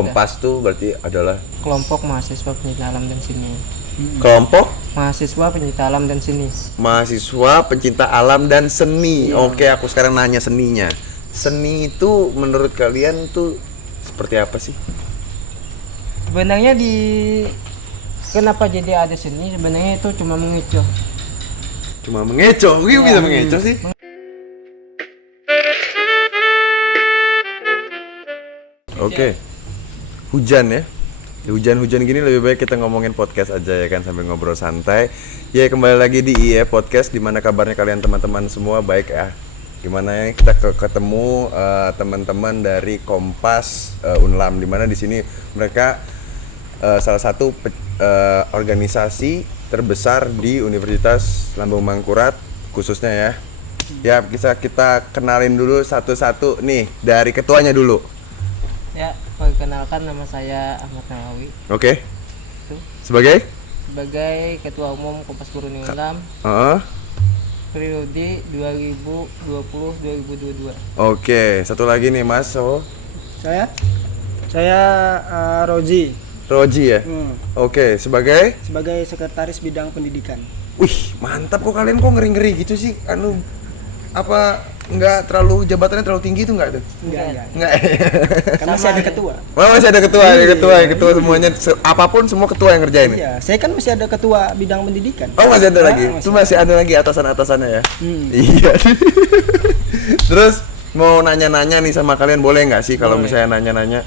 Kompas tuh berarti adalah Kelompok mahasiswa pencinta alam dan seni. kelompok Mahasiswa pencinta alam dan seni. mahasiswa pencinta alam dan seni. Oke, aku sekarang nanya seninya. Seni itu menurut kalian tuh seperti apa sih? Sebenarnya kenapa jadi ada seni? Sebenarnya itu cuma mengecoh. Cuma mengecoh, bisa mengecoh sih. Oke. Hujan ya. Hujan-hujan gini lebih baik kita ngomongin podcast aja ya kan, sambil ngobrol santai. Ya, kembali lagi di IE Podcast. Gimana kabarnya kalian teman-teman semua? Baik ya. Gimana ya kita ketemu teman-teman dari Kompas Unlam, dimana di sini mereka salah satu organisasi terbesar di Universitas Lambung Mangkurat khususnya ya. Ya, bisa kita kenalin dulu satu-satu nih, dari ketuanya dulu. Ya, perkenalkan nama saya Ahmad Nawawi. Oke. Itu Sebagai sebagai Ketua Umum Kompas Guruni Unlam periode 2020-2022. Oke, satu lagi nih Mas. Saya Roji Roji ya. Oke, sebagai sekretaris bidang pendidikan. wih, mantap kok kalian, kok ngeri-ngeri gitu sih. Apa nggak terlalu, jabatannya terlalu tinggi itu nggak tuh? Enggak. Nggak. Karena masih ada ketua. Oh, masih ada ketua, ketua semuanya, apapun semua ketua yang ngerjain nih. Iya, saya kan masih ada ketua bidang pendidikan. Oh, masih ada lagi. Masih Itu masih ada lagi atasan-atasannya ya. Iya. Terus mau nanya-nanya nih sama kalian, boleh nggak sih kalau misalnya nanya-nanya?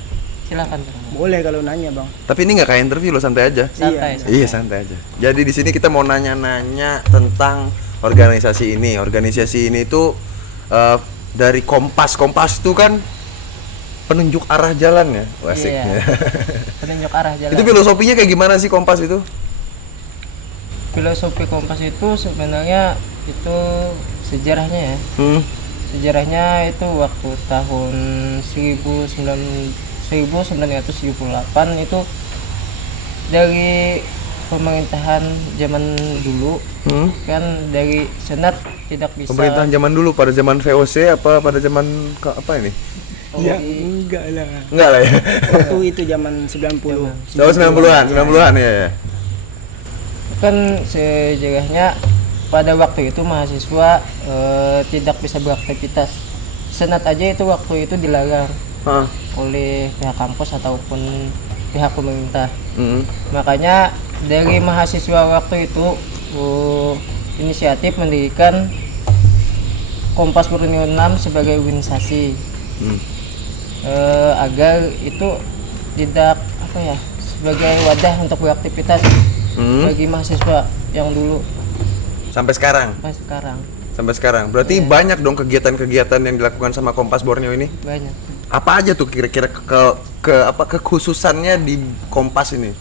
Silakan, Kang. Boleh kalau nanya, Bang. Tapi ini nggak kayak interview loh, santai aja. Santai. Iya, santai aja. Jadi di sini kita mau nanya-nanya tentang organisasi ini. Organisasi ini tuh dari Kompas itu kan penunjuk arah jalan ya, asik. Iya. Penunjuk arah jalan. Itu filosofinya kayak gimana sih Kompas itu? Filosofi Kompas itu sebenarnya itu sejarahnya ya. Sejarahnya itu waktu tahun 1978 itu dari pemerintahan zaman dulu, kan dari Senat tidak bisa. Pemerintahan zaman dulu, pada zaman VOC apa pada zaman apa ini? Iya, enggak lah. Enggak lah ya. Waktu itu zaman 90. Tahun 90-an ya. Kan sejarahnya pada waktu itu mahasiswa tidak bisa beraktivitas. Senat aja itu waktu itu dilarang oleh pihak kampus ataupun pihak pemerintah. Makanya dari mahasiswa waktu itu inisiatif mendirikan Kompas Guruni Unlam sebagai organisasi agar itu tidak sebagai wadah untuk beraktivitas bagi mahasiswa yang dulu Sampai sekarang. Sampai sekarang. Berarti banyak dong kegiatan-kegiatan yang dilakukan sama Kompas Borneo ini. banyak. Apa aja tuh kira-kira kekhususannya di Kompas ini?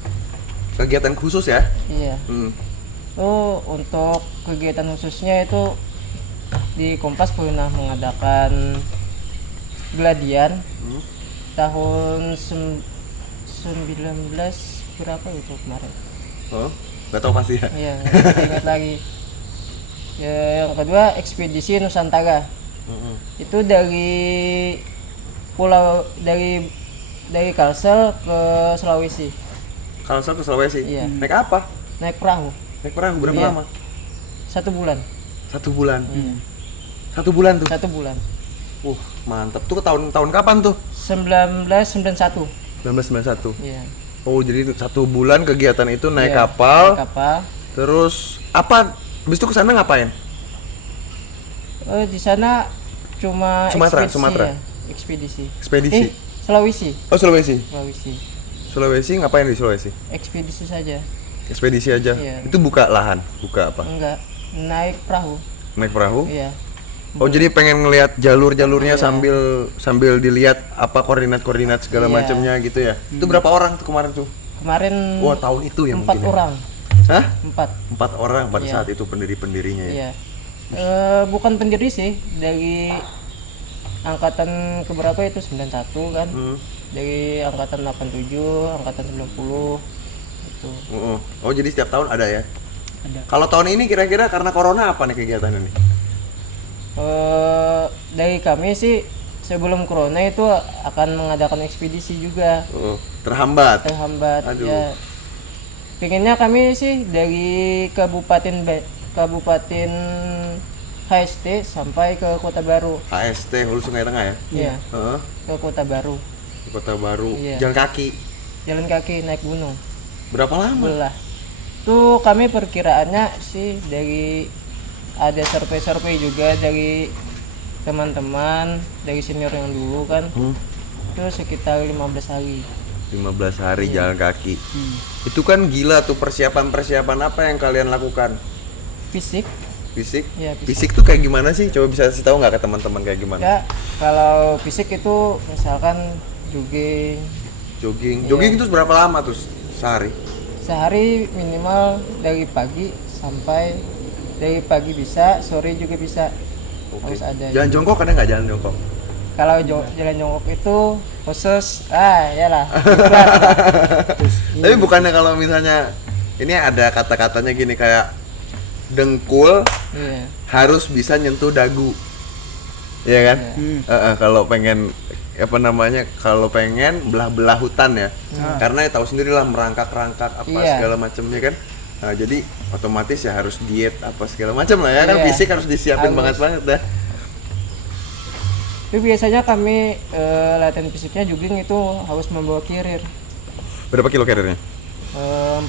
Kegiatan khusus ya? Iya. Untuk kegiatan khususnya itu di Kompas pernah mengadakan geladian tahun 19 berapa itu kemarin. Nggak tahu pasti ya? Iya, ingat lagi. Ya, yang kedua ekspedisi Nusantara. Itu dari Kalsel ke Sulawesi. Kalsel ke Sulawesi? Iya. Naik apa? Naik perahu. Naik perahu berapa Iya. lama? 1 bulan. 1 bulan. Iya. 1 bulan tuh. 1 bulan. Mantap. Tuh tahun kapan tuh? 1991. 1991. Iya. Oh, jadi 1 bulan kegiatan itu naik Iya, kapal. naik kapal. Terus apa? Habis itu ke sana ngapain? Di sana cuma ekspedisi. Sumatera. Ya. Ekspedisi. Sulawesi. Sulawesi. Oh, Sulawesi. Sulawesi. Sulawesi ngapain di Sulawesi? Ekspedisi saja. Ekspedisi aja. Iya. Itu buka lahan, buka apa? Enggak, naik perahu. Naik perahu? Iya. Oh, jadi pengen ngelihat jalur-jalurnya sambil dilihat apa koordinat segala Iya. macamnya gitu ya. Itu berapa orang tuh kemarin tuh? Kemarin Wah, tahun itu ya 4 mungkin. orang. Hah? 4. 4 orang pada Iya. saat itu pendiri-pendirinya ya. Iya. Bukan pendiri sih, dari angkatan keberapa itu 91 kan. Dari angkatan 87, angkatan 90 itu. Oh, jadi setiap tahun ada ya? Ada. Kalau tahun ini kira-kira karena corona apa nih kegiatan ini? Dari kami sih sebelum corona itu akan mengadakan ekspedisi juga. Oh, terhambat. Terhambat. Aduh. Ya. Pengennya kami sih dari Kabupaten HST sampai ke Kota Baru. HST Hulu Sungai Tengah ya? Iya. Heeh. Ke Kota Baru. Kota Baru. Iya. Jalan kaki. Jalan kaki naik gunung. Berapa lama? Belah. Tuh kami perkiraannya sih dari ada survei-survei juga dari teman-teman dari senior yang dulu kan. Itu sekitar 15 hari. 15 hari jalan kaki. Itu kan gila tuh, persiapan apa yang kalian lakukan? Fisik Fisik? Iya, Fisik tuh kayak gimana sih? Coba bisa kasih tahu nggak ke teman-teman kayak gimana? ya, kalau fisik itu misalkan jogging Jogging itu berapa lama tuh sehari? sehari minimal dari pagi bisa, sore juga bisa. Oke. Harus ada. Jalan jongkok ada nggak jalan jongkok? Kalau jalan jongkok itu khusus, iyalah. Tapi bukannya kalau misalnya ini ada kata-katanya gini kayak dengkul Iya. harus bisa nyentuh dagu, ya kan? Kalau pengen kalau pengen belah-belah hutan ya, karena tahu sendirilah merangkak-rangkak apa Iya. segala macamnya kan. Nah, jadi otomatis ya harus diet apa segala macam lah ya kan, Iya. fisik harus disiapin Harus. banget dah. Tapi biasanya kami latihan fisiknya jogging itu harus membawa carrier Berapa kilo carrier-nya? 40.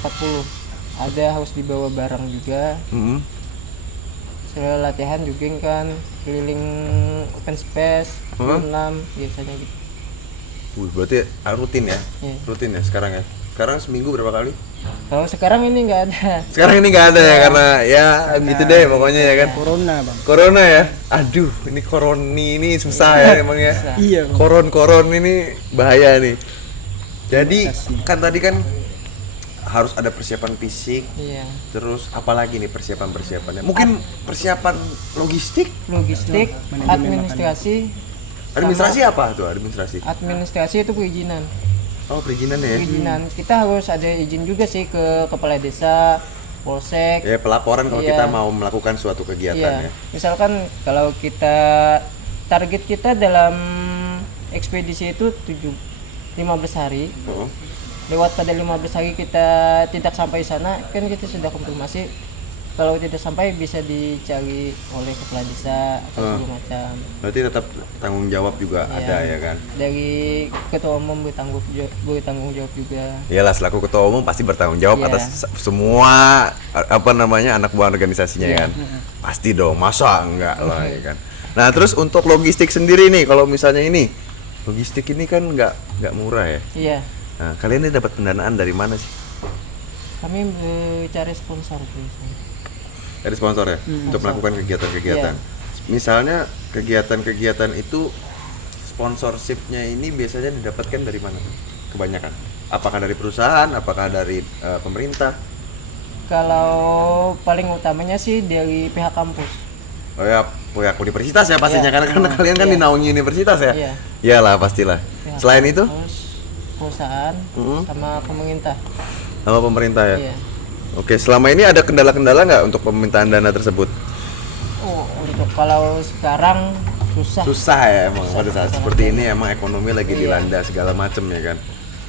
Ada harus dibawa barang juga. Setelah latihan jogging kan keliling open space 6 biasanya gitu. Berarti rutin ya? Iya. Rutin ya sekarang ya? Sekarang seminggu berapa kali? Kalau sekarang ini nggak ada. Sekarang ini nggak ada ya karena ya gitu deh pokoknya ya kan. Corona bang. Corona ya. Aduh, ini koroni ini susah ya emang ya. Iya bang. Koron ini bahaya nih. Jadi kan tadi kan harus ada persiapan fisik. Iya. Terus apalagi nih persiapannya? Mungkin persiapan logistik? Logistik, administrasi. Administrasi apa tuh administrasi? Administrasi itu perizinan. Oh, perizinan ya. Perizinan. Kita harus ada izin juga sih ke kepala desa, polsek. Ya pelaporan kalau Iya. kita mau melakukan suatu kegiatan ya. Misalkan kalau kita target kita dalam ekspedisi itu 15 hari. Oh. Lewat pada 15 hari kita tidak sampai sana, kan kita sudah konfirmasi. Kalau tidak sampai bisa dicari oleh kepala desa atau segala macam. Berarti tetap tanggung jawab juga Iya. ada ya kan? Dari ketua umum bertanggung jawab juga. Iyalah selaku ketua umum pasti bertanggung jawab Iya. atas semua anak buah organisasinya ya kan. Pasti dong, masa enggak lah ya kan. Nah, terus untuk logistik sendiri nih kalau misalnya ini logistik ini kan nggak murah ya. Iya. Nah, kalian ini dapat pendanaan dari mana sih? Kami mencari sponsor biasanya. Dari sponsor ya untuk melakukan kegiatan-kegiatan. Iya. Misalnya kegiatan-kegiatan itu sponsorshipnya ini biasanya didapatkan dari mana? Kebanyakan. Apakah dari perusahaan? Apakah dari pemerintah? Kalau paling utamanya sih dari pihak kampus. Oh ya, pihak universitas ya pastinya Iya. karena kalian kan Iya. dinaungi universitas ya. Iya. Iyalah pastilah. Pihak Selain itu kampus, perusahaan sama pemerintah. sama pemerintah ya. Iya. Oke, selama ini ada kendala-kendala nggak untuk pemintaan dana tersebut? Untuk kalau sekarang susah. Susah ya emang pada saat seperti ini emang ekonomi lagi Iya. dilanda segala macem ya kan.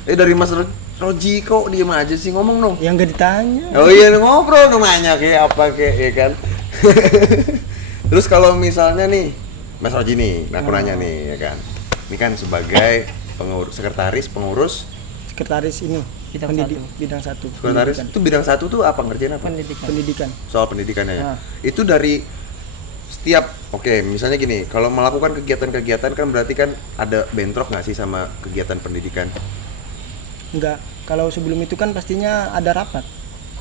Dari Mas Roji kok diem aja sih, ngomong dong. Yang gak ditanya. Oh iya ngobrol dong, nanya kayak apa kayak ya kan. Terus kalau misalnya nih Mas Roji nih, aku nanya nih ya kan. Ini kan sebagai sekretaris pengurus Sekretaris ini Bidang bidang satu. sekretaris itu bidang satu tuh apa ngerjain apa? Pendidikan. Soal pendidikannya ya. Nah. Itu dari setiap misalnya gini, kalau melakukan kegiatan-kegiatan kan berarti kan ada bentrok nggak sih sama kegiatan pendidikan? Enggak. Kalau sebelum itu kan pastinya ada rapat.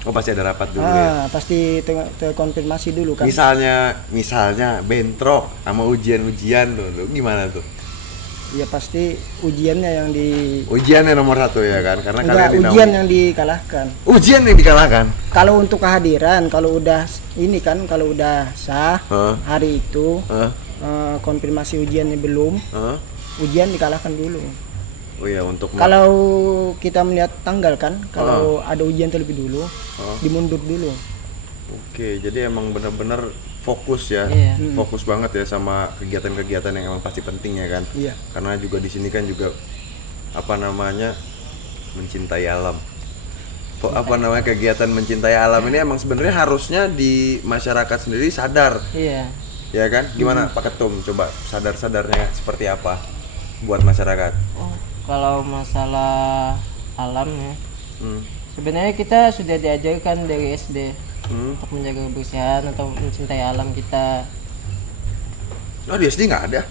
Oh pasti ada rapat dulu ya. Pasti terkonfirmasi dulu kan. Misalnya bentrok sama ujian-ujian tuh gimana tuh? Ya pasti ujiannya yang Ujiannya nomor satu ya kan, karena enggak, kalian ujian yang dikalahkan. Ujian yang dikalahkan. Kalau untuk kehadiran, kalau udah ini kan, kalau udah sah hari itu konfirmasi ujiannya belum, ujian dikalahkan dulu. Oh iya untuk Kalau kita melihat tanggal kan, kalau ada ujian terlebih dulu, dimundur dulu. Oke, jadi emang benar-benar fokus ya, Iya. fokus banget ya sama kegiatan-kegiatan yang emang pasti penting ya kan. Iya. Karena juga di sini kan juga apa namanya mencintai alam. Apa namanya kegiatan mencintai alam ini emang sebenarnya harusnya di masyarakat sendiri sadar, Iya. ya kan? Gimana Pak Ketum? Coba sadar-sadarnya seperti apa buat masyarakat? Oh, kalau masalah alam ya, Hmm. sebenarnya kita sudah diajarkan dari SD untuk menjaga kebersihan atau mencintai alam kita. Oh di SD nggak ada?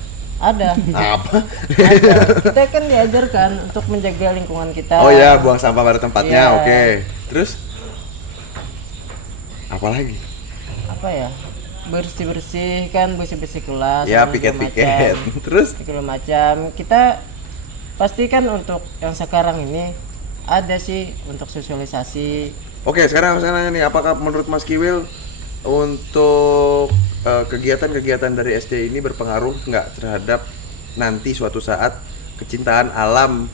Ada. Apa? Kita kan diajarkan untuk menjaga lingkungan kita. Oh ya, buang sampah pada tempatnya, Iya. oke. Terus? Apa lagi? Apa ya? Bersih-bersih kan, bersih-bersih kelas. Ya, sama piket-piket. macam. Terus? Segala macam. Kita pastikan untuk yang sekarang ini ada sih untuk sosialisasi. Oke, sekarang saya nanya nih, apakah menurut Mas Kiwil untuk kegiatan-kegiatan dari SD ini berpengaruh nggak terhadap nanti suatu saat kecintaan alam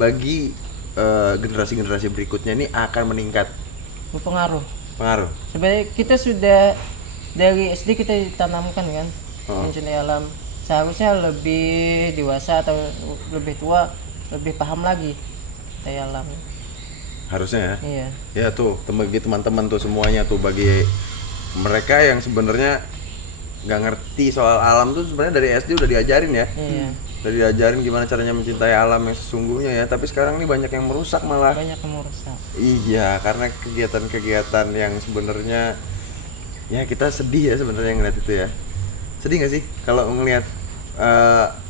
bagi generasi-generasi berikutnya ini akan meningkat? Berpengaruh. Pengaruh? Sebenarnya kita sudah dari SD kita ditanamkan kan mencintai alam. Seharusnya lebih dewasa atau lebih tua lebih paham lagi mencintai alam. Harusnya ya? Iya. Ya tuh, bagi teman-teman tuh semuanya tuh, bagi mereka yang sebenarnya nggak ngerti soal alam tuh sebenarnya dari SD udah diajarin ya. Iya. Udah diajarin gimana caranya mencintai alam yang sesungguhnya ya, tapi sekarang ini banyak yang merusak malah. Banyak yang merusak. Iya, karena kegiatan-kegiatan yang sebenarnya ya kita sedih ya sebenarnya ngeliat itu ya. Sedih nggak sih kalau ngelihat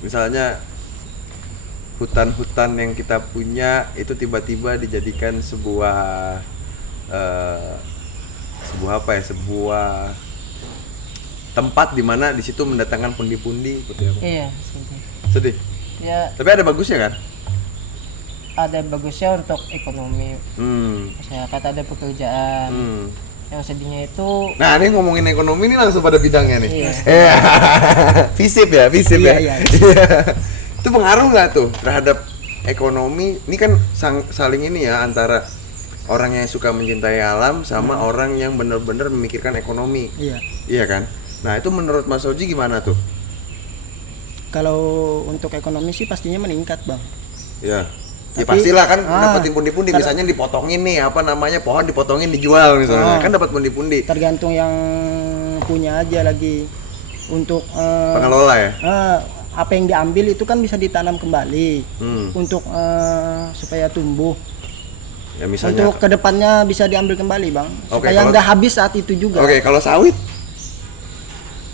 misalnya hutan-hutan yang kita punya itu tiba-tiba dijadikan sebuah sebuah tempat di mana di situ mendatangkan pundi-pundi gitu ya. Iya, sedih. Sedih. Ya Tapi ada bagusnya kan? ada bagusnya untuk ekonomi masyarakat, ada pekerjaan. Yang sedihnya itu Nah, ini ngomongin ekonomi ini langsung pada bidangnya nih. Iya. Iya. Visip ya. Iya. Itu pengaruh nggak tuh terhadap ekonomi? Ini kan saling ini ya antara orang yang suka mencintai alam sama orang yang benar-benar memikirkan ekonomi. Iya. Iya kan? Nah, itu menurut Mas Oji gimana tuh? Kalau untuk ekonomi sih pastinya meningkat, Bang. Ya. Ya Tapi- pastilah kan Ah, dapetin pundi-pundi, karena- misalnya dipotongin nih apa namanya pohon dipotongin dijual misalnya, kan dapat pundi-pundi. Tergantung yang punya aja lagi. Untuk Pengelola ya. apa yang diambil itu kan bisa ditanam kembali untuk supaya tumbuh. Ya misalnya. Untuk kedepannya bisa diambil kembali, Bang. Oke, Supaya kalau- nggak habis saat itu juga. Oke, kalau sawit?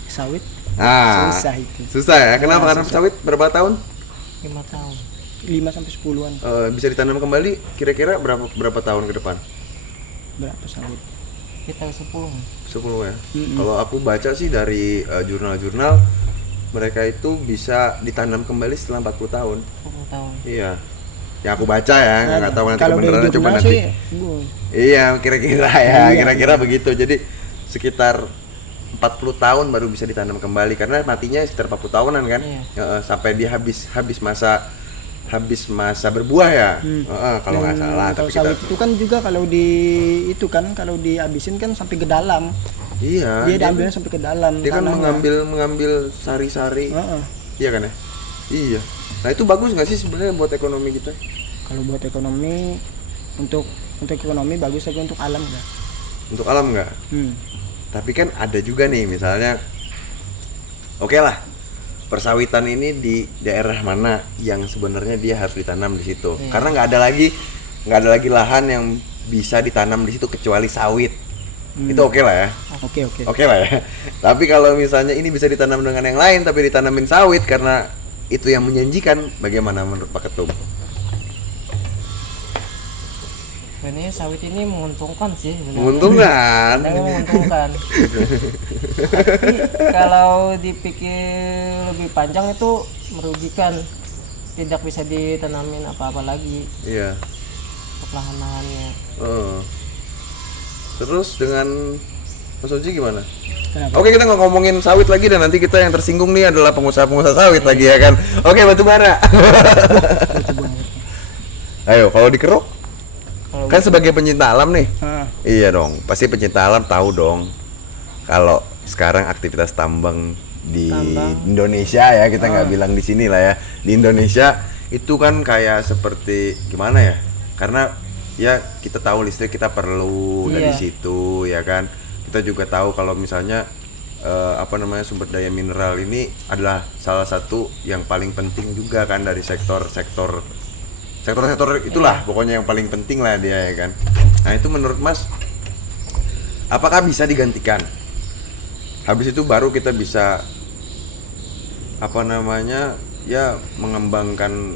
Sawit Susah itu. Susah ya. Kenapa? Karena sawit berapa tahun 5 tahun. 5 sampai 10-an. bisa ditanam kembali? Kira-kira berapa tahun ke depan? Berapa sawit? Kita 10. 10 ya. Kalau aku baca sih dari jurnal-jurnal, mereka itu bisa ditanam kembali setelah 40 tahun. 10 tahun. Iya. Yang aku baca ya, nggak tahu nanti Kalau dari kebenarannya, coba jurnal nanti. sih, Iya, kira-kira ya, Iya. kira-kira begitu. Jadi sekitar 40 tahun baru bisa ditanam kembali karena matinya sekitar 40 tahunan kan. Iya. Sampai dia habis masa berbuah ya. Kalau nggak salah, kalau tapi kita sawit itu kan juga kalau dihabisin kan sampai ke dalam. iya, Dia diambilnya sampai ke dalam. dia kan tanahnya. mengambil sari-sari. Heeh. Iya kan ya? Iya. Nah, itu bagus nggak sih sebenarnya buat ekonomi kita? Kalau buat ekonomi untuk ekonomi bagus, tapi untuk alam enggak. Untuk alam nggak? Tapi kan ada juga nih misalnya, oke lah, persawitan ini di daerah mana yang sebenarnya dia harus ditanam di situ. Karena nggak ada lagi lahan yang bisa ditanam di situ kecuali sawit. Itu oke lah ya. Oke. Oke lah ya. Tapi kalau misalnya ini bisa ditanam dengan yang lain tapi ditanamin sawit karena itu yang menjanjikan, bagaimana menurut Pak Ketum? Sebenarnya sawit ini menguntungkan sih. sebenarnya. Menguntungkan. Sangat menguntungkan. Tapi kalau dipikir lebih panjang itu merugikan. Tidak bisa ditanamin apa-apa lagi Iya. untuk lahan-lahannya. Terus dengan Mas Oji gimana? Kenapa? Oke, kita nggak ngomongin sawit lagi dan nanti kita yang tersinggung nih adalah pengusaha-pengusaha sawit lagi ya kan. Oke, batu bara. Ayo, kalau dikeruk kan sebagai pencinta alam nih. Iya dong, pasti pencinta alam tahu dong. Kalau sekarang aktivitas tambang di Indonesia ya, kita nggak bilang di sini lah ya, di Indonesia itu kan kayak seperti gimana ya, karena ya kita tahu listrik kita perlu dari situ ya kan, kita juga tahu kalau misalnya sumber daya mineral ini adalah salah satu yang paling penting juga kan dari sektor itulah pokoknya yang paling penting lah dia ya kan. Nah itu menurut Mas apakah bisa digantikan? Habis itu baru kita bisa mengembangkan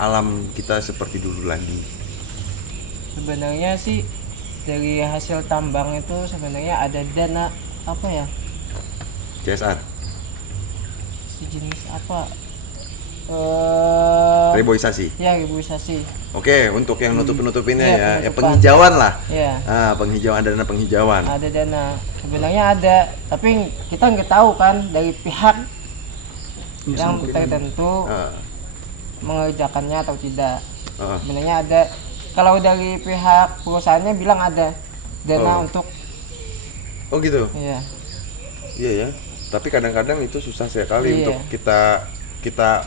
alam kita seperti dulu lagi. Sebenarnya sih dari hasil tambang itu sebenarnya ada dana apa ya? CSR. Sejenis apa? Reboisasi. Ya, reboisasi. Oke, untuk yang nutupinnya Ya, ya penutupan. penghijauan lah. Ya. Penghijauan, ada dana penghijauan. Ada dana. Sebenarnya ada, tapi kita nggak tahu kan dari pihak yang tertentu mengerjakannya atau tidak. Sebenarnya ada. Kalau dari pihak perusahaannya bilang ada dana untuk. Oh gitu. Iya. Iya ya. Tapi kadang-kadang itu susah sekali Iya. untuk kita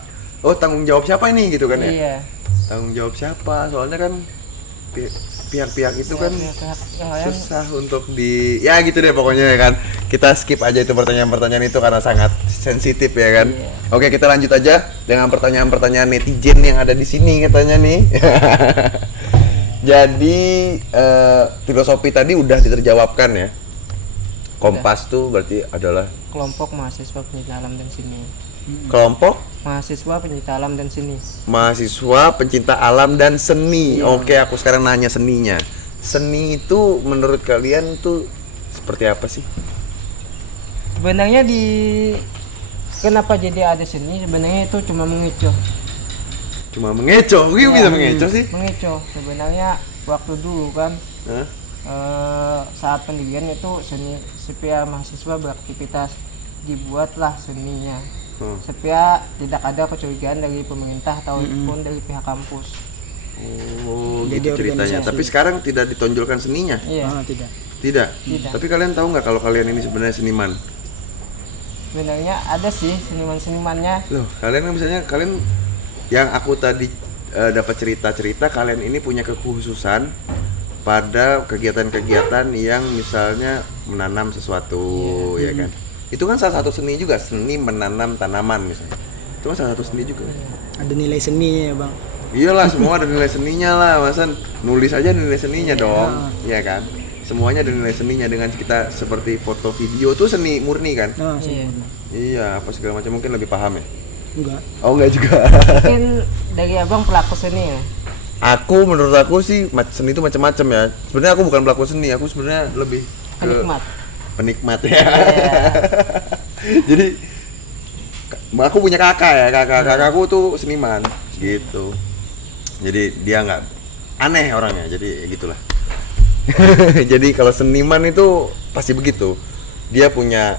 tanggung jawab siapa ini gitu kan ya? Iya. Tanggung jawab siapa? Soalnya kan pihak-pihak itu kan Pihak yang lain. susah untuk ya gitu deh pokoknya ya kan. Kita skip aja itu pertanyaan-pertanyaan itu karena sangat sensitif ya kan. Iya. Oke, kita lanjut aja dengan pertanyaan-pertanyaan netizen yang ada di sini katanya nih. Jadi filosofi tadi udah diterjawabkan ya. Kompas tuh berarti adalah Kelompok mahasiswa pencinta alam dan seni. kelompok Mahasiswa pencinta alam dan seni. mahasiswa pencinta alam dan seni. Oke, aku sekarang nanya seninya. Seni itu menurut kalian tuh seperti apa sih? Sebenarnya kenapa jadi ada seni? Sebenarnya itu cuma mengecoh. Cuma mengecoh, bisa mengecoh sih? Mengecoh. Sebenarnya waktu dulu kan Hah? saat pendirian itu supaya mahasiswa beraktivitas, dibuatlah seninya supaya tidak ada kecurigaan dari pemerintah ataupun dari pihak kampus. Oh, Jadi gitu ceritanya. organisasi. Tapi sekarang tidak ditonjolkan seninya? Iya. Tidak. Tidak. Tidak. Tapi kalian tahu nggak kalau kalian ini sebenarnya seniman? Sebenarnya ada sih seniman-senimannya. Loh, kalian kan misalnya yang aku tadi dapat cerita-cerita, kalian ini punya kekhususan pada kegiatan-kegiatan yang misalnya menanam sesuatu ya kan. Itu kan salah satu seni juga, seni menanam tanaman misalnya. Itu kan salah satu seni juga. Ada nilai seninya ya, Bang. Iyalah, semua ada nilai seninya lah, masa nulis aja ada nilai seninya dong, ya kan? Semuanya ada nilai seninya. Dengan kita seperti foto video tuh seni murni kan? Iya. Iya, apa segala macam, mungkin lebih paham ya? Enggak. Oh enggak juga. Mungkin dari abang pelaku seni ya. Menurut aku sih seni itu macam-macam ya. Sebenarnya aku bukan pelaku seni, aku sebenarnya lebih ke penikmat ya. Jadi aku punya kakak ya, kakakku tuh seniman gitu. Jadi dia nggak aneh orangnya, jadi gitulah. Jadi kalau seniman itu pasti begitu. Dia punya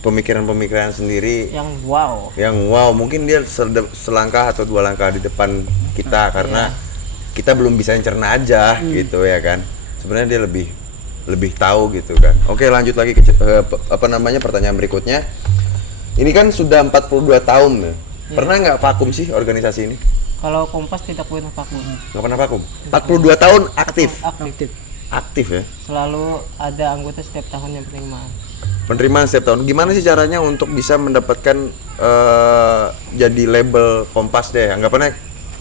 pemikiran-pemikiran sendiri Yang wow. Mungkin dia selangkah atau dua langkah di depan kita karena kita belum bisa mencerna aja gitu ya kan. Sebenarnya dia lebih tahu gitu kan. Oke, lanjut lagi ke pertanyaan berikutnya. Ini kan sudah 42 tahun nih. Pernah nggak vakum sih organisasi ini? Kalau Kompas tidak pernah vakum. Nggak pernah vakum. 42 tahun aktif. Aktif ya. Selalu ada anggota setiap tahun yang Penerimaan setiap tahun. Gimana sih caranya untuk bisa mendapatkan jadi label Kompas deh? Anggapannya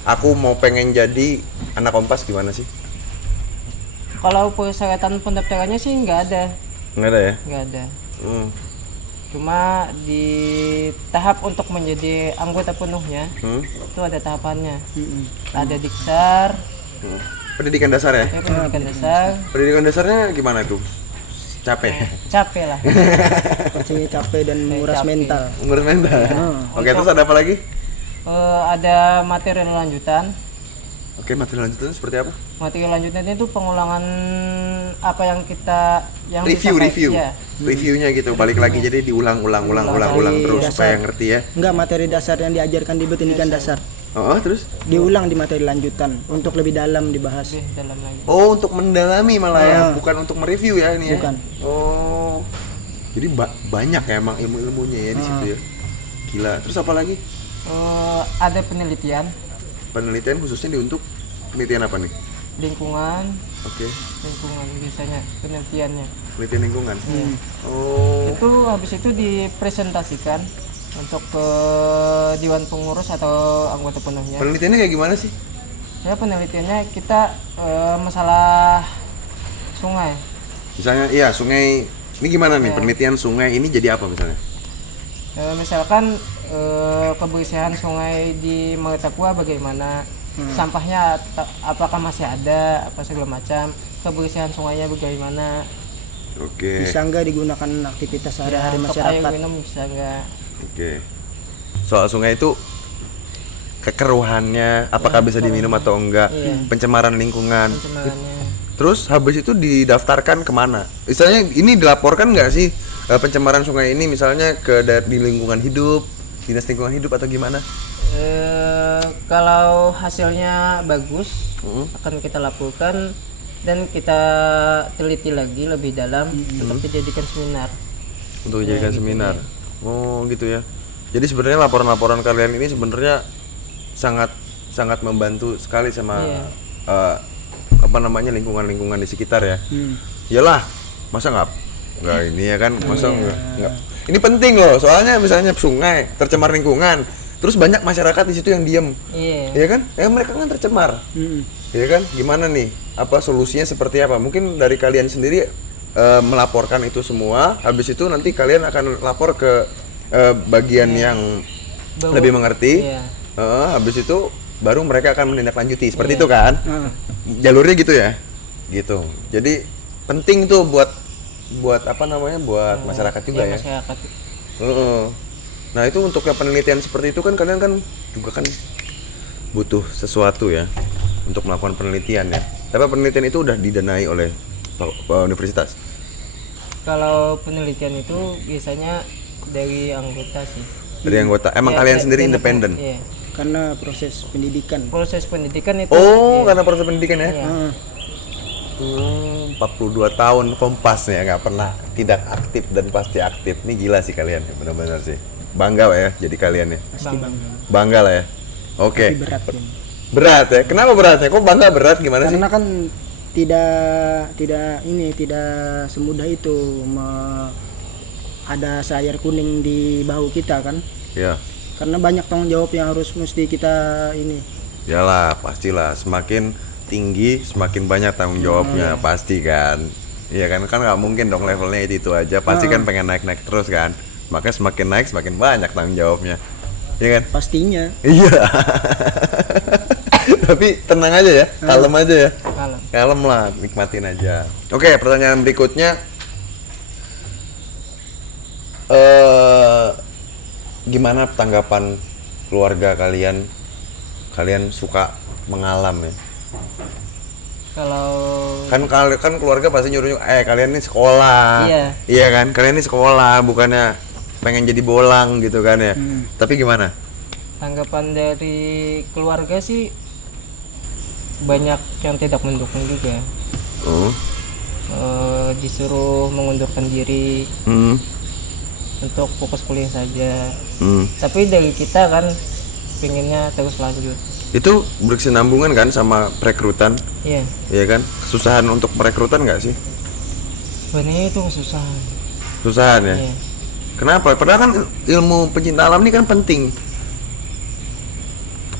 aku mau pengen jadi anak Kompas, gimana sih? Kalau persyaratan pendaftarannya sih nggak ada. Nggak ada ya? Nggak ada. Cuma di tahap untuk menjadi anggota penuhnya itu ada tahapannya. Ada diksar, Pendidikan dasar ya? pendidikan dasar. Pendidikan dasarnya gimana tuh? Capek? Capek lah. Pastinya capek dan menguras Capek. mental. Menguras mental. Oke, terus ada apa lagi? Ada materi lanjutan. Oke, materi lanjutan seperti apa? Materi lanjutannya itu pengulangan apa yang kita Review. Ya. Reviewnya gitu, balik lagi, jadi diulang terus Dasar. supaya ngerti ya. Enggak, materi dasar yang diajarkan di pendidikan dasar. Terus? Diulang di materi lanjutan untuk lebih dalam dibahas. Lebih dalam lagi. Oh, untuk mendalami malah ya, bukan untuk mereview ya ini ya. Bukan. Oh. Jadi banyak ya emang ilmu-ilmunya ya di situ ya. Gila. Terus apa lagi? Ada penelitian Penelitian khususnya untuk penelitian apa nih? lingkungan, Oke. lingkungan biasanya penelitiannya. Penelitian lingkungan. Itu habis itu dipresentasikan untuk ke dewan pengurus atau anggota penuhnya. Penelitiannya kayak gimana sih? Ya penelitiannya kita masalah sungai. Misalnya iya sungai ini gimana nih? Penelitian sungai ini jadi apa misalnya? Misalkan kebersihan sungai di Malitakua bagaimana, sampahnya apakah masih ada, apa segala macam, kebersihan sungainya bagaimana. Oke. Bisa nggak digunakan aktivitas sehari-hari Untuk air masyarakat? minum bisa nggak? Oke. Soal sungai itu kekeruhannya, apakah bisa diminum atau enggak? Pencemaran lingkungan. Pencemarannya. Terus habis itu didaftarkan kemana? Misalnya ini dilaporkan nggak sih pencemaran sungai ini misalnya ke di lingkungan hidup, dinas lingkungan hidup atau gimana? Kalau hasilnya bagus akan kita laporkan dan kita teliti lagi lebih dalam untuk dijadikan seminar. Untuk dijadikan seminar. Oh gitu ya. Jadi sebenarnya laporan-laporan kalian ini sebenarnya sangat membantu sekali sama apa namanya lingkungan-lingkungan di sekitar ya. Iyalah, masa nggak ini ya kan, masa nggak. Ini penting loh, soalnya misalnya sungai tercemar lingkungan, terus banyak masyarakat di situ yang diem, ya kan? Mereka kan tercemar, ya kan? Gimana nih? Apa solusinya seperti apa? Mungkin dari kalian sendiri melaporkan itu semua, habis itu nanti kalian akan lapor ke bagian yang lebih mengerti. Habis itu baru mereka akan menindaklanjuti, seperti itu kan? Jalurnya gitu ya, gitu. Jadi penting tuh buat apa namanya, buat masyarakat juga ya. Masyarakat. Nah itu untuk penelitian seperti itu kan kalian kan juga kan butuh sesuatu ya untuk melakukan penelitian ya. Tapi penelitian itu udah didanai oleh universitas. Kalau penelitian itu biasanya dari anggota sih. Dari anggota. Emang kalian sendiri independen? Iya. Karena proses pendidikan. Proses pendidikan itu. Karena proses pendidikan ya. 42 tahun Kompas nih ya, nggak pernah tidak aktif dan pasti aktif. Ini gila sih kalian, benar-benar sih. Bangga ya jadi kalian ya. Pasti bangga. Bangga lah ya. Oke. Tapi berat ini. Berat ya. Kenapa beratnya? Kok bangga berat gimana sih? Karena kan tidak semudah itu ada sayur kuning di bahu kita kan. Ya. Karena banyak tanggung jawab yang mesti kita ini. Yalah, pastilah semakin tinggi semakin banyak tanggung jawabnya, pasti kan. Iya kan nggak mungkin dong levelnya itu aja, pasti kan pengen naik terus kan. Makanya semakin naik semakin banyak tanggung jawabnya. Iya kan? Pastinya. Iya. Tapi tenang aja ya, kalem aja ya. Kalem lah, nikmatin aja. Oke, pertanyaan berikutnya. Gimana tanggapan keluarga kalian? Kalian suka mengalam ya? Kalau kan keluarga pasti nyuruh kalian nih sekolah. Iya kan? Kalian nih sekolah, bukannya pengen jadi bolang gitu kan ya. Tapi gimana? Tanggapan dari keluarga sih banyak yang tidak mendukung juga. Disuruh mengundurkan diri untuk fokus kuliah saja. Tapi dari kita kan pengennya terus lanjut. Itu berkesinambungan kan sama perekrutan? Iya. Iya kan? Kesusahan untuk perekrutan nggak sih? Sebenarnya itu kesusahan. Kesusahan ya? Iya. Kenapa? Padahal kan ilmu pencinta alam ini kan penting.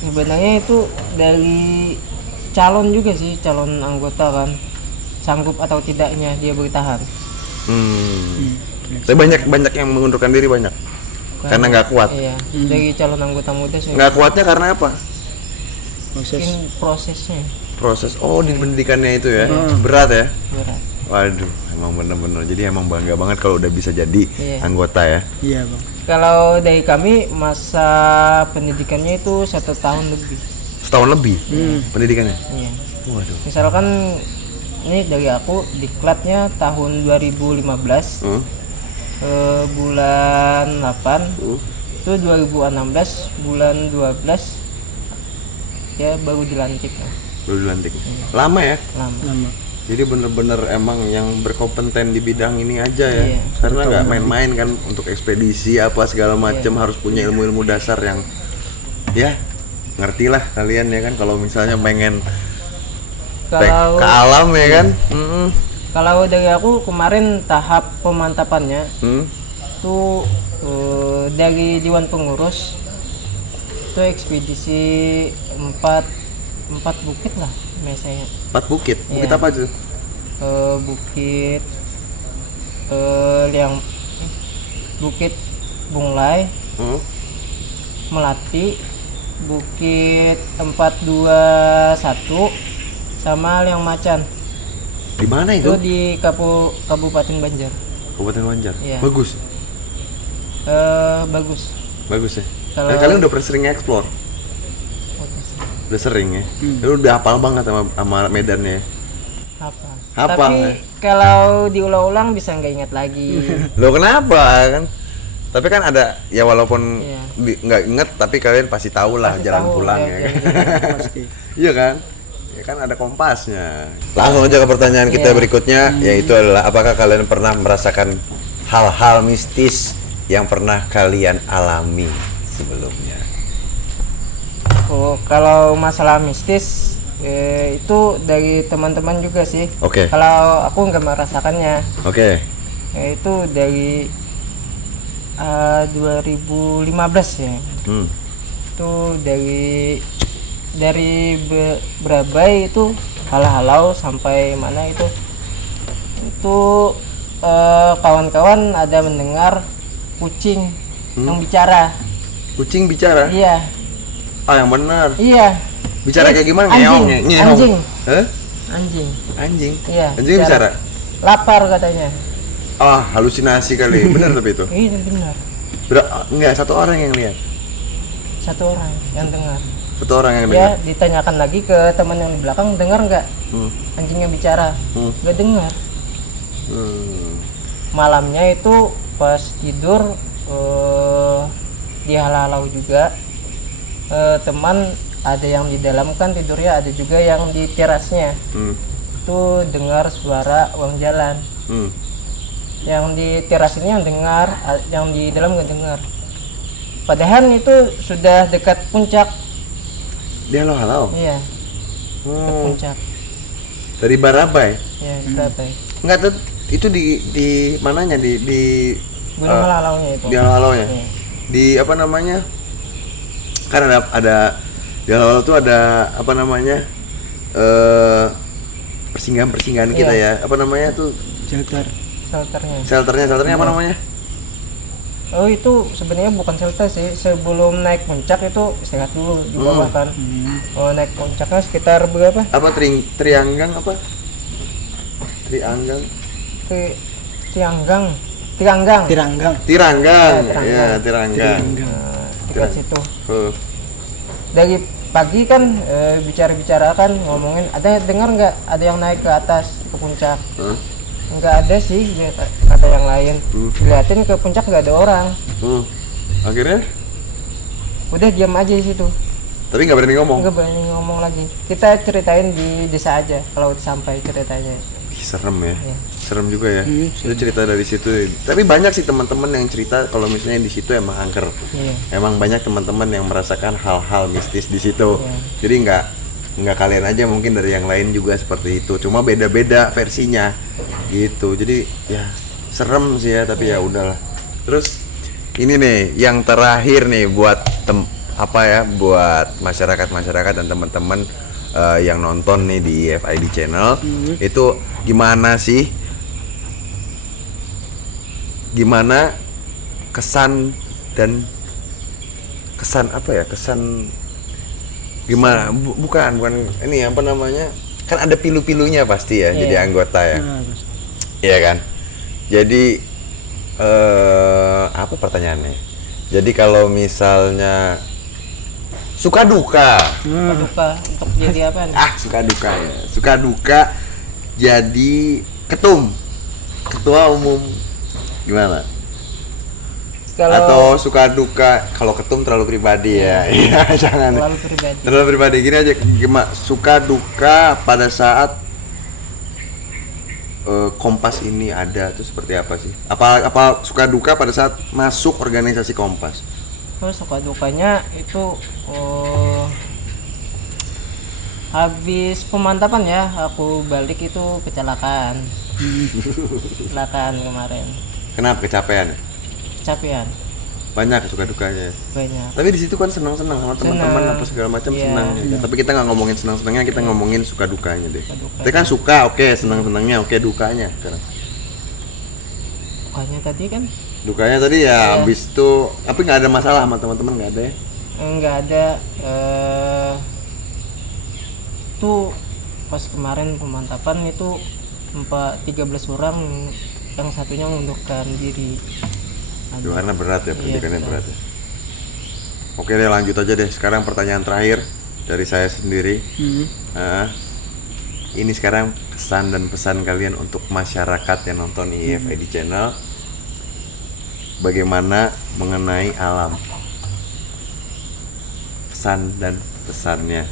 Sebenarnya itu dari calon juga sih, calon anggota kan, sanggup atau tidaknya dia bertahan. Tapi banyak yang mengundurkan diri banyak. Karena nggak kuat. Iya. Dari calon anggota muda sih. Nggak kuatnya karena apa? Prosesnya. Proses. Oh, di pendidikannya itu ya. Berat ya? Berat. Waduh, emang bener-bener. Jadi emang bangga banget kalau udah bisa jadi anggota ya. Iya, Bang. Kalau dari kami masa pendidikannya itu 1 tahun lebih. Setahun lebih pendidikannya. Iya. Waduh. Misalkan ini dari aku diklatnya tahun 2015 bulan 8 itu 2016 bulan 12 ya baru dilantik. Baru dilantik. Lama ya? Lama. Jadi bener-bener emang yang berkompeten di bidang ini aja ya. Iya. Karena nggak main-main kan untuk ekspedisi apa segala macam harus punya ilmu-ilmu dasar yang ya ngerti lah kalian ya kan kalau misalnya pengen Kalau ke alam ya kan. kalau dari aku kemarin tahap pemantapannya itu dari Dewan Pengurus itu ekspedisi empat bukit lah biasanya. 4 bukit. Bukit Iya. apa tuh? Bukit yang Bukit Bunglai, Melati, Bukit 421 sama Liang Macan. Di mana Itu itu? di Kabupaten Banjar. Kabupaten Banjar. Iya. Bagus. Bagus. Bagus ya. Kalau- Dan kalian udah pernah sering explore? Udah sering ya? Lu udah hafal banget sama medannya ya? Hafal. Hafal, Tapi ya? kalau diulang-ulang bisa nggak ingat lagi. Lo kenapa kan? Tapi kan ada ya walaupun Iya. nggak inget tapi kalian pasti tahu lah Pasti jalan tahu, pulang ya, ya ya, kan? Pasti. Iya kan? Ya kan ada kompasnya. Langsung aja ke pertanyaan kita Iya. berikutnya yaitu adalah apakah kalian pernah merasakan hal-hal mistis yang pernah kalian alami sebelumnya? Oh, kalau masalah mistis itu dari teman-teman juga sih. Oke. Kalau aku nggak merasakannya, Oke. itu dari 2015 ya. Itu dari Berabai itu halau-halau sampai mana itu kawan-kawan ada mendengar kucing yang bicara. Kucing bicara? Iya, Ah yang benar. iya. Bicara kayak gimana? Anjing, Ngeong. anjing. Hah? Anjing. Anjing? Iya. Anjing bicara? Lapar katanya. Ah, halusinasi kali. Benar tapi itu. Iya benar. Enggak satu orang yang lihat. Satu orang yang dengar. Satu orang yang Dia dengar. ditanyakan lagi ke teman yang di belakang, dengar nggak anjingnya bicara? Nggak dengar. Malamnya itu pas tidur dia halau juga. Teman ada yang di dalam kan tidurnya, ada juga yang di terasnya. Itu dengar suara uang jalan. Yang di teras ini yang dengar, yang di dalam nggak dengar. Padahal itu sudah dekat puncak. Dia halau. Iya, dekat puncak. Dari Barabai. Ya, berapa ya? Enggak tuh itu di mananya di Gunung Halalaunya itu. di halau ya. Iya. Di apa namanya? Kan ada di halau tuh ada apa namanya? Persinggahan kita Iya. ya. Apa namanya tuh? Shelter. Shelternya apa namanya? Oh itu sebenarnya bukan shelter sih. Sebelum naik puncak itu istirahat dulu di bawah kan. Oh naik puncaknya sekitar berapa? Apa trianggang apa? Trianggang. Tianggang. Tiranggang. Tiranggang. Ya, Ya, Tiranggang. Dekat situ. Oh. Dari pagi kan bicara-bicara kan ngomongin ada dengar nggak ada yang naik ke atas ke puncak? Nggak ada sih kata yang lain. Liatin ke puncak nggak ada orang. Akhirnya? Udah diam aja di situ. Tapi nggak berani ngomong. Nggak berani ngomong lagi. Kita ceritain di desa aja kalau sampai ceritanya. Ih, serem ya. Iya. Serem juga ya. Itu cerita dari situ. Tapi banyak sih teman-teman yang cerita kalau misalnya di situ emang angker. Iya. Emang banyak teman-teman yang merasakan hal-hal mistis di situ. Iya. Jadi nggak kalian aja, mungkin dari yang lain juga seperti itu. Cuma beda-beda versinya gitu. Jadi ya serem sih ya, tapi ya udahlah. Terus ini nih yang terakhir nih buat buat masyarakat dan teman-teman yang nonton nih di FID channel itu gimana kesan gimana bukan ini apa namanya, kan ada pilu-pilunya pasti ya. Jadi anggota ya. Iya kan. Jadi apa pertanyaannya? Jadi kalau misalnya suka duka Duka untuk jadi apa nih? suka duka ya, suka duka jadi ketua umum gimana? Atau suka duka kalau ketum terlalu pribadi ya. Iya, jangan terlalu pribadi. terlalu pribadi. Gini aja, gimana suka duka pada saat Kompas ini ada tuh seperti apa sih? Apa suka duka pada saat masuk organisasi Kompas? Terus suka dukanya itu habis pemantapan ya, aku balik itu kecelakaan. Kecelakaan kemarin. Kenapa kecapean? Kecapean Banyak suka dukanya. banyak. Tapi di situ kan senang-senang sama teman-teman Senang. apa segala macam Iya. senangnya. Kan? Tapi kita nggak ngomongin senang-senangnya, kita ngomongin suka dukanya deh. Suka dukanya. Kita kan suka, oke, senang-senangnya, oke, dukanya. Sekarang. Dukanya tadi kan Dukanya tadi ya Iya. habis itu, tapi nggak ada masalah sama teman-teman, nggak ada ya? nggak ada. Tuh pas kemarin pemantapan itu 13 orang, yang satunya mengundurkan diri. Aduh, karena berat ya, pendidikannya berat. berat ya. Oke deh, lanjut aja deh. Sekarang pertanyaan terakhir dari saya sendiri. Ini sekarang kesan dan pesan kalian untuk masyarakat yang nonton IFID Channel. Bagaimana mengenai alam? Pesan dan pesannya.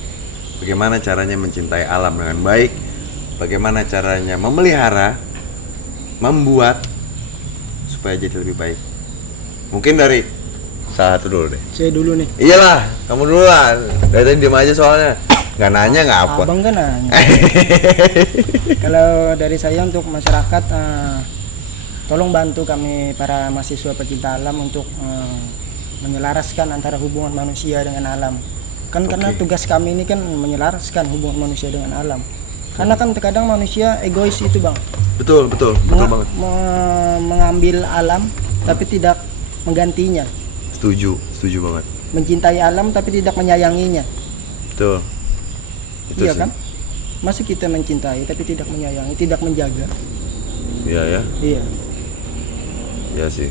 Bagaimana caranya mencintai alam dengan baik? Bagaimana caranya memelihara, membuat supaya jadi lebih baik? Mungkin dari salah satu dulu deh. Saya dulu nih. Iyalah, kamu dulu lah. Dari tadi diem aja soalnya. Nggak nanya nggak apa. Abang kan nanya. Kalau dari saya untuk masyarakat, tolong bantu kami para mahasiswa pecinta alam untuk menyelaraskan antara hubungan manusia dengan alam. Karena tugas kami ini kan menyelaraskan hubungan manusia dengan alam. Karena kan terkadang manusia egois itu, Bang. Betul banget. Mengambil alam tapi tidak menggantinya. Setuju banget. Mencintai alam tapi tidak menyayanginya. Betul. Itu Iya sih. kan? Masa kita mencintai tapi tidak menyayangi, tidak menjaga? Iya ya. Iya. Iya sih.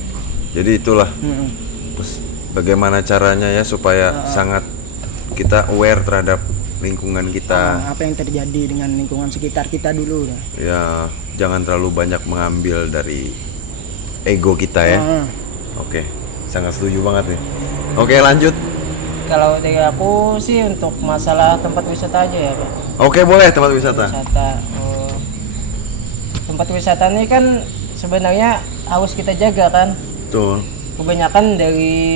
Jadi itulah. Bagaimana caranya ya supaya sangat kita aware terhadap lingkungan kita. Apa yang terjadi dengan lingkungan sekitar kita dulu ya. Ya, jangan terlalu banyak mengambil dari ego kita ya. Oke, sangat setuju banget nih. Oke, lanjut. Kalau dari aku sih untuk masalah tempat wisata aja ya, Pak. Oke, boleh tempat wisata. Tempat wisata ini kan sebenarnya harus kita jaga kan. Betul. Kebanyakan dari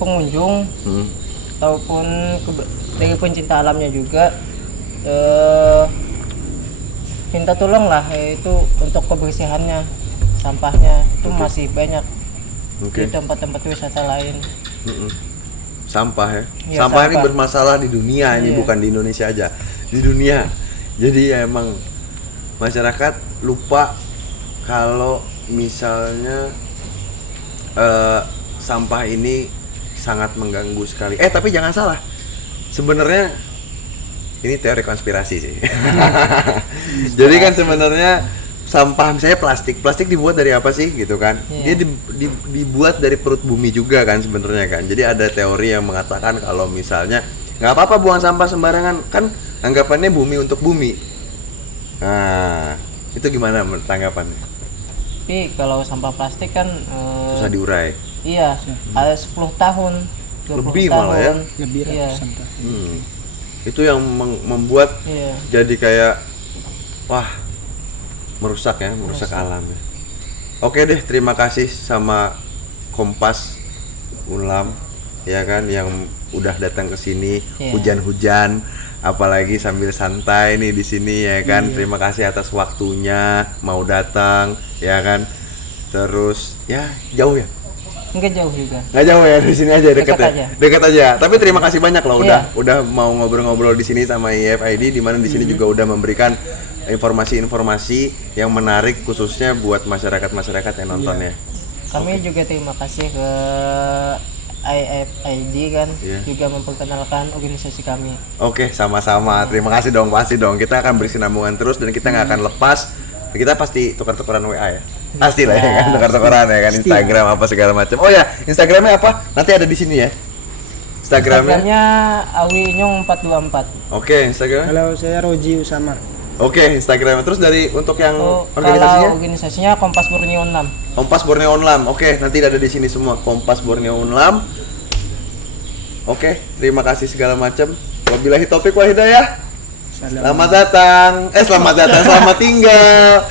pengunjung ataupun dari pencinta alamnya juga minta tolong lah itu untuk kebersihannya, sampahnya itu masih banyak di tempat-tempat wisata lain. Sampah ya. Iya, Sampah ini sampah. bermasalah di dunia ini, Iya. bukan di Indonesia aja. Di dunia. Jadi ya emang masyarakat lupa kalau misalnya sampah ini sangat mengganggu sekali. Tapi jangan salah. Sebenarnya ini teori konspirasi sih. Jadi kan sebenarnya sampah misalnya plastik dibuat dari apa sih gitu kan? Iya. Dia dibuat dari perut bumi juga kan sebenarnya kan. Jadi ada teori yang mengatakan kalau misalnya nggak apa-apa buang sampah sembarangan, kan anggapannya bumi untuk bumi. Nah, itu gimana tanggapannya? Tapi kalau sampah plastik kan Susah diurai. iya, ada 10 tahun, 20 Lebih tahun. malah ya? Lebih Iya. ratusan tahun. Itu yang membuat Iya. jadi kayak wah, merusak alam ya. Oke deh, terima kasih sama Kompas Ulam ya kan yang udah datang ke sini Iya. hujan-hujan, apalagi sambil santai nih di sini ya kan. Terima kasih atas waktunya mau datang ya kan. Terus ya jauh ya? Enggak jauh juga. Nggak jauh ya, di sini aja deket Dekat ya. aja. Dekat aja. Tapi terima kasih banyak loh Iya. udah mau ngobrol-ngobrol di sini sama IFID, di mana di sini juga udah memberikan informasi-informasi yang menarik khususnya buat masyarakat-masyarakat yang nonton ya. Kami juga terima kasih ke IFID kan Iya. juga memperkenalkan organisasi kami. Oke, sama-sama. Terima kasih dong, pasti dong. Kita akan bersinambungan terus dan kita nggak akan lepas. Kita pasti tukar-tukaran WA ya. Pasti lah ya kan, tukar-tukaran ya kan, Instagram apa segala macam. Oh ya, Instagramnya apa? Nanti ada di sini ya. Instagramnya. Instagramnya Awinyong 424. Oke, Instagramnya. Kalau saya Roji Usama. Oke, Instagramnya. Terus dari untuk yang Kalau organisasinya Kompas Borneo 6. Kompas Borneo Unlam. Oke, nanti ada di sini semua. Kompas Borneo Unlam. Oke, terima kasih segala macam. Wabillahi taufik wal hidayah. Selamat datang. Selamat tinggal.